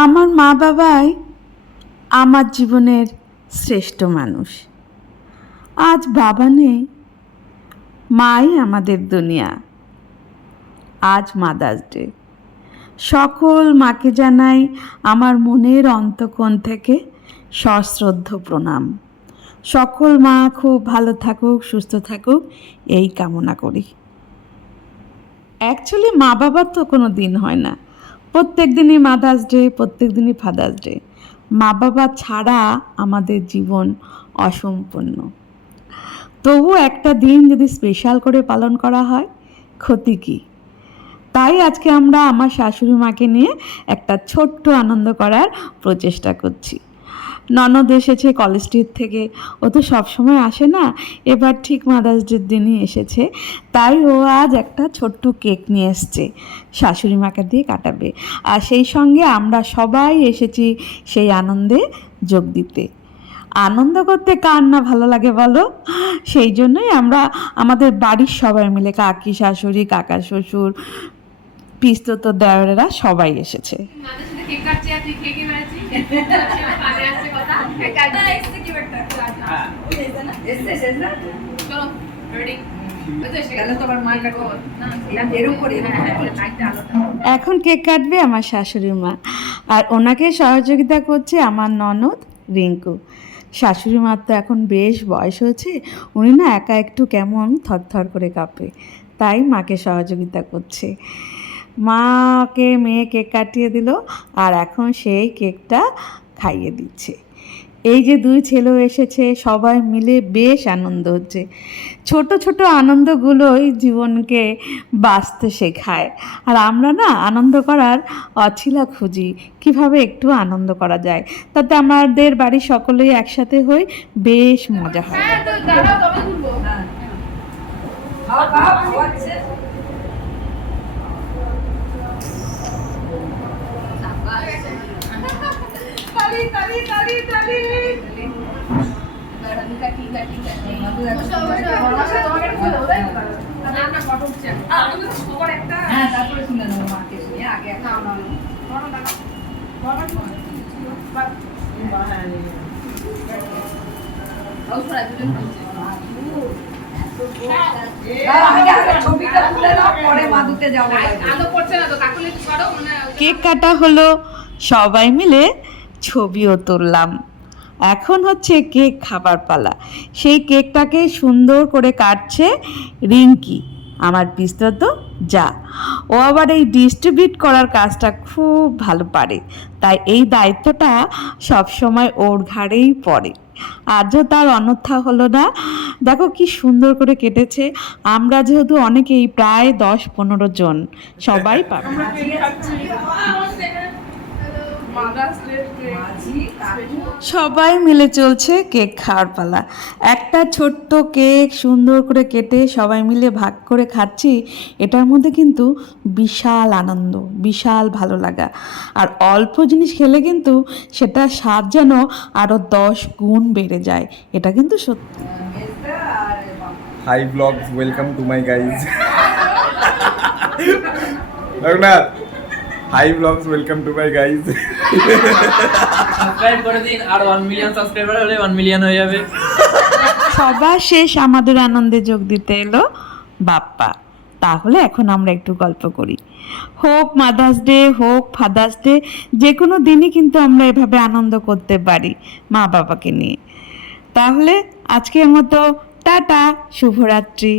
আমার মা বাবাই আমার জীবনের শ্রেষ্ঠ মানুষ। আজ বাবা নেই, মাই আমাদের দুনিয়া। আজ মাদার্স ডে। সকল মাকে জানাই আমার মনের অন্তঃকোণ থেকে সশ্রদ্ধ প্রণাম। সকল মা খুব ভালো থাকুক, সুস্থ থাকুক, এই কামনা করি। অ্যাকচুয়ালি মা বাবার তো কোনো দিন হয় না, প্রত্যেক দিনই মাদার্স ডে, প্রত্যেক দিনই ফাদার্স ডে। মা বাবা ছাড়া আমাদের জীবন অসম্পূর্ণ। তবু একটা দিন যদি স্পেশাল করে পালন করা হয়, ক্ষতি কী? তাই আজকে আমরা আমার শাশুড়ি মাকে নিয়ে একটা ছোট্ট আনন্দ করার প্রচেষ্টা করছি। ননদ এসেছে কলেজ স্ট্রিট থেকে, ও তো সবসময় আসে না, এবার ঠিক মাদার্স ডের দিনই এসেছে। তাই ও আজ একটা ছোট্ট কেক নিয়ে এসছে, শাশুড়ি মাকে দিয়ে কাটাবে। আর সেই সঙ্গে আমরা সবাই এসেছি সেই আনন্দে যোগ দিতে। আনন্দ করতে কার না ভালো লাগে বলো? সেই জন্যই আমরা আমাদের বাড়ির সবাই মিলে, কাকি শাশুড়ি, কাকা শ্বশুর, পিস্তত দেওরেরা সবাই এসেছে। এখন কেক কাটবে আমার শাশুড়ি মা, আর ওনাকে সহযোগিতা করছে আমার ননদ রিঙ্কু। শাশুড়ি মার তো এখন বেশ বয়স হয়েছে, উনি না একা একটু কেমন থরথর করে কাঁপে, তাই মাকে সহযোগিতা করছে। মাকে মেয়ে কেক কাটিয়ে দিল, আর এখন সেই কেকটা খাইয়ে দিচ্ছে। এই যে দুই ছেলেও এসেছে, সবাই মিলে বেশ আনন্দ হচ্ছে। ছোট ছোট আনন্দগুলোই জীবনকে বাঁচতে শেখায়। আর আমরা না আনন্দ করার অছিলা খুঁজি, কিভাবে একটু আনন্দ করা যায়, তাতে আমাদের বাড়ির সকলেই একসাথে হই, বেশ মজা হয়। কেক কাটা হলো, সবাই মিলে ছবিও তুললাম। এখন হচ্ছে কেক খাবার পালা। সেই কেকটাকে সুন্দর করে কাটছে রিঙ্কি, আমার পিস্তত যা। ও আবার এই ডিস্ট্রিবিউট করার কাজটা খুব ভালো পারে, তাই এই দায়িত্বটা সবসময় ওর ঘাড়েই পড়ে। আজও তার অন্যথা হলো না। দেখো কি সুন্দর করে কেটেছে। আমরা যেহেতু অনেকেই, প্রায় 10-15 জন, সবাই পাবে। সবাই মিলে চলছে কেক খাওয়ার পালা। একটা ছোট্ট কেক সুন্দর করে কেটে সবাই মিলে ভাগ করে খাচ্ছি, এটার মধ্যে কিন্তু বিশাল আনন্দ, বিশাল ভালো লাগা। আর অল্প জিনিস খেলে কিন্তু সেটা স্বাদ যেন আরও 10 গুণ বেড়ে যায়, এটা কিন্তু সত্যি। Hi blogs, welcome to my guys. Raghunath, hi blogs, welcome to my guys. Subscribe করে দিন, আর 1 মিলিয়ন সাবস্ক্রাইবার হলে 1 মিলিয়ন হয়ে যাবে। সবার শেষ আমাদের আনন্দে যোগ দিতে এলো বাপ্পা। তাহলে এখন আমরা একটু গল্প করি। হোক মাদার্স ডে, হোক ফাদার্স ডে, যে কোনো দিনই কিন্তু আমরা এভাবে আনন্দ করতে পারি মা বাবাকে নিয়ে। তাহলে আজকের মতো টাটা, শুভরাত্রি।